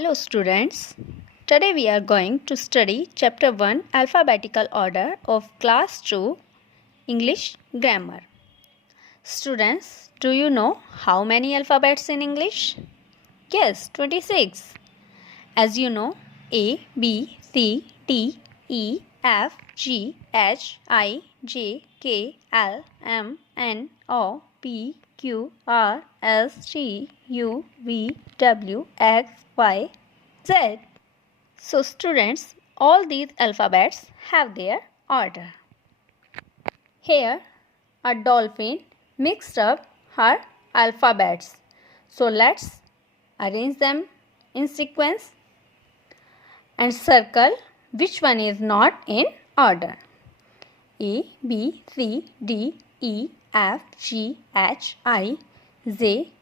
Hello students, today we are going to study chapter 1 alphabetical order of class 2 English grammar. Students, do you know how many alphabets in English? Yes, 26. As you know, A, B, C, D, E, F, G, H, I, J, K, L, M, N, O, P, Q, R, S, T, U, V, W, X, Y, Z. So students, all these alphabets have their order. Here, a dolphin mixed up her alphabets. So let's arrange them in sequence and circle which one is not in order. A, B, C, D, E, F, G, H, I, J,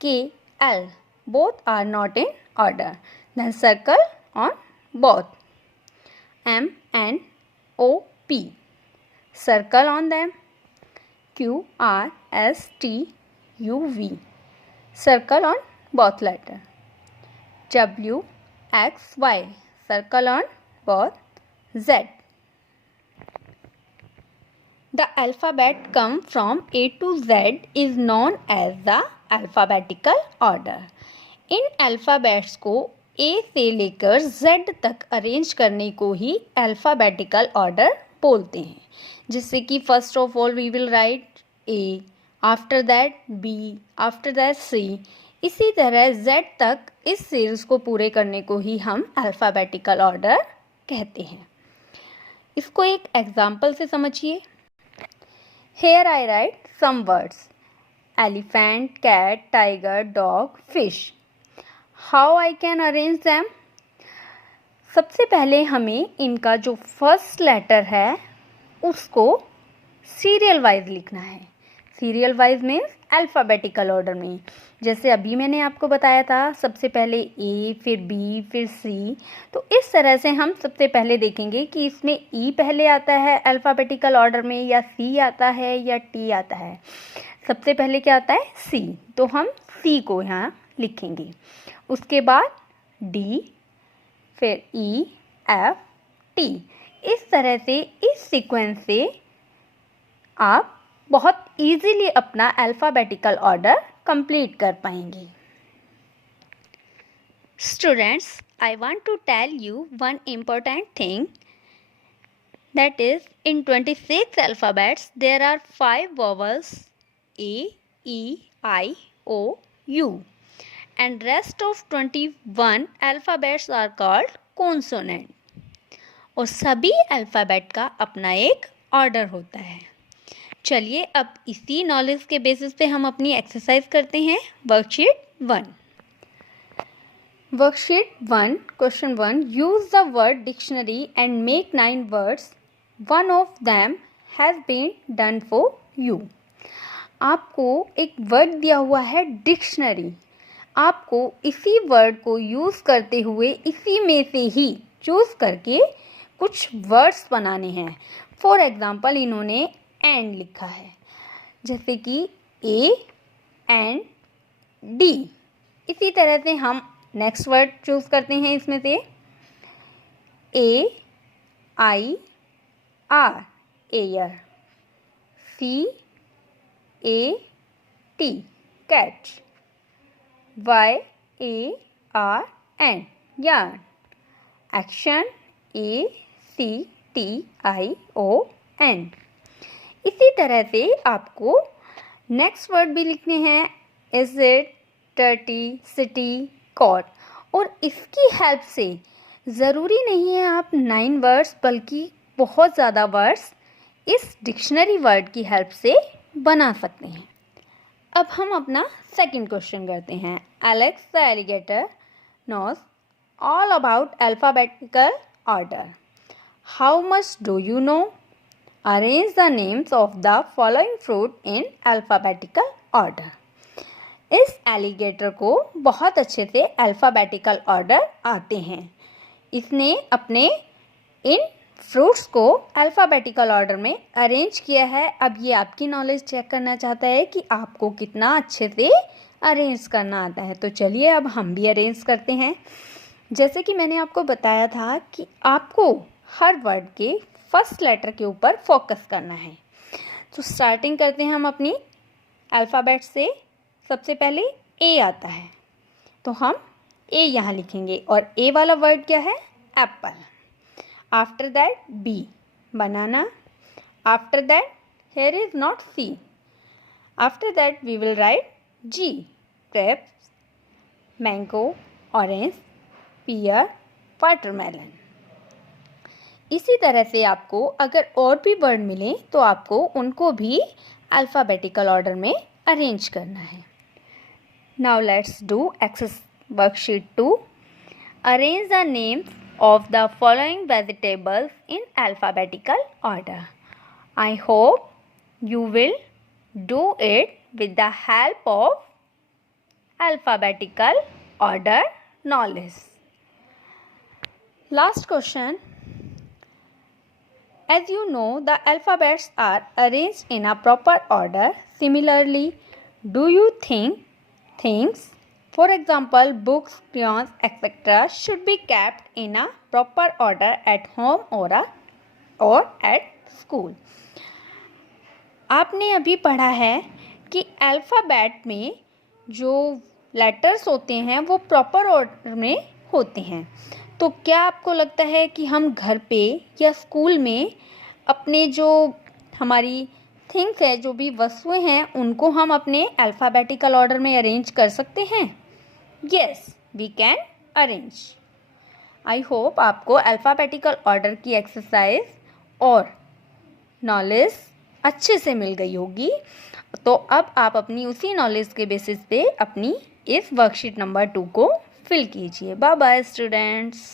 K, L. Both are not in order. Then circle on both. M, N, O, P. Circle on them. Q, R, S, T, U, V. Circle on both letters. W, X, Y. Circle on both. Z. The alphabet come from A to Z is known as the alphabetical order. In alphabets को A से लेकर Z तक arrange करने को ही alphabetical order बोलते हैं. जिससे कि first of all we will write A, after that B, after that C. इसी तरह Z तक इस सीरीज को पूरे करने को ही हम अल्फ़ाबेटिकल ऑर्डर कहते हैं. इसको एक एग्जाम्पल से समझिए. Here I write some words. Elephant, cat, tiger, dog, fish. How I can arrange them? सबसे पहले हमें इनका जो फर्स्ट लेटर है उसको सीरियल वाइज लिखना है. Serial wise means alphabetical order में. जैसे अभी मैंने आपको बताया था, सबसे पहले ए, फिर बी, फिर सी. तो इस तरह से हम सबसे पहले देखेंगे कि इसमें ई पहले आता है अल्फ़ाबेटिकल ऑर्डर में, या सी आता है, या टी आता है. सबसे पहले क्या आता है? सी. तो हम सी को यहाँ लिखेंगे. उसके बाद डी, फिर ई, एफ, टी. इस तरह से इस सीक्वेंस से आप बहुत इजीली अपना अल्फ़ाबेटिकल ऑर्डर कंप्लीट कर पाएंगे. Students, I want to tell you one important thing, that is in 26 alphabets there are 5 vowels A, E, I, O, U, and rest of 21 alphabets are called consonant. और सभी alphabet का अपना एक order होता है. चलिए अब इसी नॉलेज के बेसिस पे हम अपनी एक्सरसाइज करते हैं. Worksheet 1. Worksheet 1, question 1. Use the word dictionary and make 9 words. One of them has been done for you. आपको एक वर्ड दिया हुआ है डिक्शनरी. आपको इसी वर्ड को यूज़ करते हुए इसी में से ही चूज़ करके कुछ वर्ड्स बनाने हैं. फॉर एग्ज़ाम्पल इन्होंने एंड लिखा है, जैसे कि ए एंड डी. इसी तरह से हम नेक्स्ट वर्ड चूज़ करते हैं. इसमें से A, I, R, air. C, A, T, cat. Y, A, R, N, yarn. Action, A, C, T, I, O, N. इसी तरह से आपको नेक्स्ट वर्ड भी लिखने हैं. इजिट, टर्टी, सिटी, कॉट. और इसकी हेल्प से ज़रूरी नहीं है आप 9 वर्ड्स बल्कि बहुत ज़्यादा वर्ड्स इस डिक्शनरी वर्ड की हेल्प से बना सकते हैं. अब हम अपना सेकंड क्वेश्चन करते हैं. Alex the alligator knows all about alphabetical order. How much do you know? Arrange the names of the following fruit in alphabetical order. इस एलिगेटर को बहुत अच्छे से अल्फ़ाबेटिकल ऑर्डर आते हैं. इसने अपने इन फ्रूट्स को अल्फ़ाबेटिकल ऑर्डर में अरेंज किया है. अब ये आपकी नॉलेज चेक करना चाहता है कि आपको कितना अच्छे से अरेंज करना आता है। तो चलिए अब हम भी अरेंज करते हैं। जैसे कि मैंने आपको बताया था कि आपको हर वर्ड के फर्स्ट लेटर के ऊपर फोकस करना है। तो स्टार्टिंग करते हैं हम अपनी अल्फ़ाबेट से। सबसे पहले ए आता है, तो हम ए यहाँ लिखेंगे और ए वाला वर्ड क्या है? Apple. After that B, banana. After that here is not C. After that we will write G, grapes, mango, orange, pear, watermelon. इसी तरह से आपको अगर और भी वर्ड मिले तो आपको उनको भी अल्फ़ाबेटिकल ऑर्डर में अरेंज करना है। Now let's do exercise worksheet 2. Arrange the names of the following vegetables in alphabetical order. I hope you will do it with the help of alphabetical order knowledge. Last question. As you know, the alphabets are arranged in a proper order. Similarly, do you think things, for example, books, crayons, etc., should be kept in a proper order at home or at school? आपने अभी पढ़ा है कि alphabet में जो letters होते हैं वो प्रॉपर ऑर्डर में होते हैं। तो क्या आपको लगता है कि हम घर पे या स्कूल में अपने जो हमारी थिंग्स है, जो भी वस्तुएं हैं, उनको हम अपने अल्फ़ाबेटिकल ऑर्डर में अरेंज कर सकते हैं? Yes, we can arrange. I hope आपको अल्फ़ाबेटिकल ऑर्डर की एक्सरसाइज और नॉलेज अच्छे से मिल गई होगी। तो अब आप अपनी उसी नॉलेज के बेसिस पे अपनी इस वर्कशीट नंबर 2 को फिल कीजिए। Bye bye students.